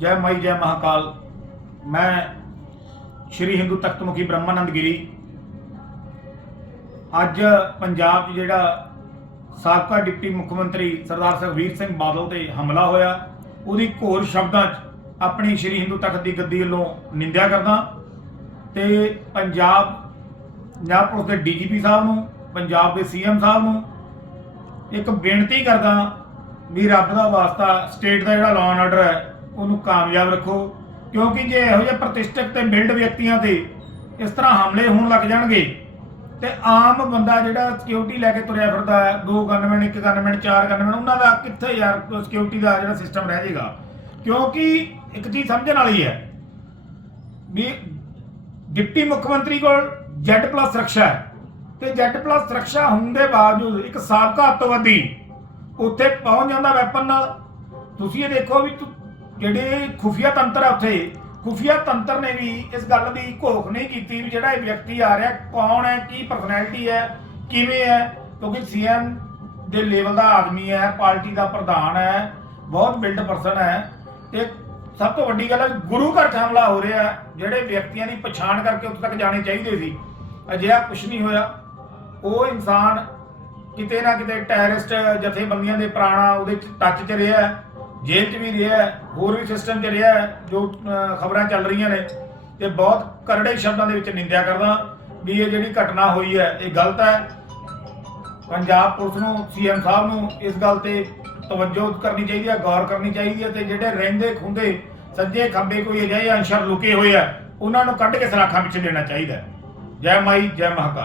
ਜੈ ਮਾਈ ਜੈ ਮਹਾਕਾਲ। ਮੈਂ ਸ਼੍ਰੀ ਹਿੰਦੂ ਤਖਤ ਮੁਖੀ ਬ੍ਰਹਮਾਨੰਦ ਗਿਰੀ। ਅੱਜ ਪੰਜਾਬ 'ਚ ਜਿਹੜਾ ਸਾਬਕਾ ਡਿਪਟੀ ਮੁੱਖ ਮੰਤਰੀ ਸਰਦਾਰ ਸੁਖਬੀਰ ਸਿੰਘ ਬਾਦਲ ਤੇ ਹਮਲਾ ਹੋਇਆ, ਉਹਦੀ ਘੋਰ ਸ਼ਬਦਾਂ 'ਚ ਆਪਣੀ ਸ਼੍ਰੀ ਹਿੰਦੂ ਤਖਤ ਦੀ ਗੱਦੀ ਵੱਲੋਂ ਨਿੰਦਿਆ ਕਰਦਾ। ਤੇ ਪੰਜਾਬ ਪੰਜਾਬ ਪੁਲਿਸ ਦੇ ਡੀਜੀਪੀ ਸਾਹਿਬ ਨੂੰ, ਪੰਜਾਬ ਦੇ ਸੀਐਮ ਸਾਹਿਬ ਨੂੰ ਇੱਕ ਬੇਨਤੀ ਕਰਦਾ ਵੀ ਰੱਬ ਦਾ ਵਾਸਤਾ ਸਟੇਟ ਦਾ ਜਿਹੜਾ ਲਾਅ ਐਂਡ ਆਰਡਰ ਹੈ ਉਹਨੂੰ ਕਾਮਯਾਬ ਰੱਖੋ, ਕਿਉਂਕਿ ਜੇ ਇਹੋ ਜਿਹੇ ਪ੍ਰਤਿਸ਼ਠਿਤ ਤੇ ਬਿਲਡ ਵਿਅਕਤੀਆਂ ਤੇ ਇਸ ਤਰ੍ਹਾਂ ਹਮਲੇ ਹੋਣ ਲੱਗ ਜਾਣਗੇ, ਤੇ ਆਮ ਬੰਦਾ ਜਿਹੜਾ ਸਿਕਿਉਰਿਟੀ ਲੈ ਕੇ ਤੁਰਿਆ ਫਿਰਦਾ ਹੈ, ਦੋ ਗਨਮੈਨ ਇੱਕ ਗਨਮੈਨ ਚਾਰ ਗਨਮੈਨ ਉਹਨਾਂ ਦਾ ਕਿੱਥੇ ਯਾਰ ਸਿਕਿਉਰਿਟੀ ਦਾ ਜਿਹੜਾ ਸਿਸਟਮ ਰਹਿ ਜਾਏਗਾ ਕਿਉਂਕਿ ਇੱਕ ਚੀਜ਼ ਸਮਝਣ ਵਾਲੀ ਹੈ, ਵੀ ਡਿਪਟੀ ਮੁੱਖ ਮੰਤਰੀ ਕੋਲ ਜੈਟ ਪਲੱਸ ਸੁਰੱਖਿਆ ਹੈ, ਤੇ ਜੈਟ ਪਲੱਸ ਸੁਰੱਖਿਆ ਹੋਣ ਦੇ ਬਾਵਜੂਦ ਇੱਕ ਸਾਬਕਾ ਅੱਤਵਾਦੀ ਉੱਥੇ ਪਹੁੰਚ ਜਾਂਦਾ ਵੈਪਨ ਨਾਲ। ਤੁਸੀਂ ਇਹ ਦੇਖੋ ਵੀ ਜਿਹੜੇ ਖੁਫੀਆ ਤੰਤਰ ਹੈ ਉੱਥੇ, ਖੁਫੀਆ ਤੰਤਰ ਨੇ ਵੀ ਇਸ ਗੱਲ ਦੀ ਘੋਖ ਨਹੀਂ ਕੀਤੀ ਵੀ ਜਿਹੜਾ ਇਹ ਵਿਅਕਤੀ ਆ ਰਿਹਾ, ਕੌਣ ਹੈ, ਕੀ ਪਰਸਨੈਲਿਟੀ ਹੈ, ਕਿਵੇਂ ਹੈ, ਕਿਉਂਕਿ ਸੀਐਮ ਦੇ ਲੈਵਲ ਦਾ ਆਦਮੀ ਹੈ, ਪਾਰਟੀ ਦਾ ਪ੍ਰਧਾਨ ਹੈ, ਬਹੁਤ ਬਿਲਡ ਪਰਸਨ ਹੈ ਤੇ ਸਭ ਤੋਂ ਵੱਡੀ ਗੱਲ ਹੈ ਗੁਰੂ ਘਰ 'ਚ ਹਮਲਾ ਹੋ ਰਿਹਾ, ਜਿਹੜੇ ਵਿਅਕਤੀਆਂ ਦੀ ਪਛਾਣ ਕਰਕੇ ਉੱਥੇ ਤੱਕ ਜਾਣੇ ਚਾਹੀਦੇ ਸੀ, ਅਜਿਹਾ ਕੁਝ ਨਹੀਂ ਹੋਇਆ। ਉਹ ਇਨਸਾਨ ਕਿਤੇ ਨਾ ਕਿਤੇ ਟੈਰਰਿਸਟ ਜਥੇਬੰਦੀਆਂ ਦੇ ਪ੍ਰਾਣਾ ਉਹਦੇ ਟੱਚ 'ਚ ਰਿਹਾ ਜੇਲ੍ਹ 'ਚ ਵੀ ਰਿਹਾ ਹੋਰ ਵੀ ਸਿਸਟਮ 'ਚ ਰਿਹਾ ਜੋ ਖਬਰਾਂ ਚੱਲ ਰਹੀਆਂ ਨੇ, ਤੇ ਬਹੁਤ ਕਰੜੇ ਸ਼ਬਦਾਂ ਦੇ ਵਿੱਚ ਨਿੰਦਿਆ ਕਰਦਾ ਵੀ ਇਹ ਜਿਹੜੀ ਘਟਨਾ ਹੋਈ ਹੈ, ਇਹ ਗਲਤ ਹੈ। ਪੰਜਾਬ ਪੁਲਿਸ ਨੂੰ ਸੀਐਮ ਸਾਹਿਬ ਨੂੰ ਇਸ ਗੱਲ ਤੇ ਤਵੱਜੋ ਕਰਨੀ ਚਾਹੀਦੀ ਹੈ, ਗੌਰ ਕਰਨੀ ਚਾਹੀਦੀ ਹੈ ਤੇ ਜਿਹੜੇ ਰਹਿੰਦੇ ਖੁੰਦੇ, ਸੱਜੇ ਖੱਬੇ ਕੋਈ ਅਜਿਹੇ ਅੰਸ਼ਰ ਲੁਕੇ ਹੋਏ ਆ, ਉਹਨਾਂ ਨੂੰ ਕੱਢ ਕੇ ਸਲਾਖਾਂ ਵਿੱਚ ਦੇਣਾ ਚਾਹੀਦਾ ਜੈ ਮਾਈ, ਜੈ ਮਹਾਕਾਲ।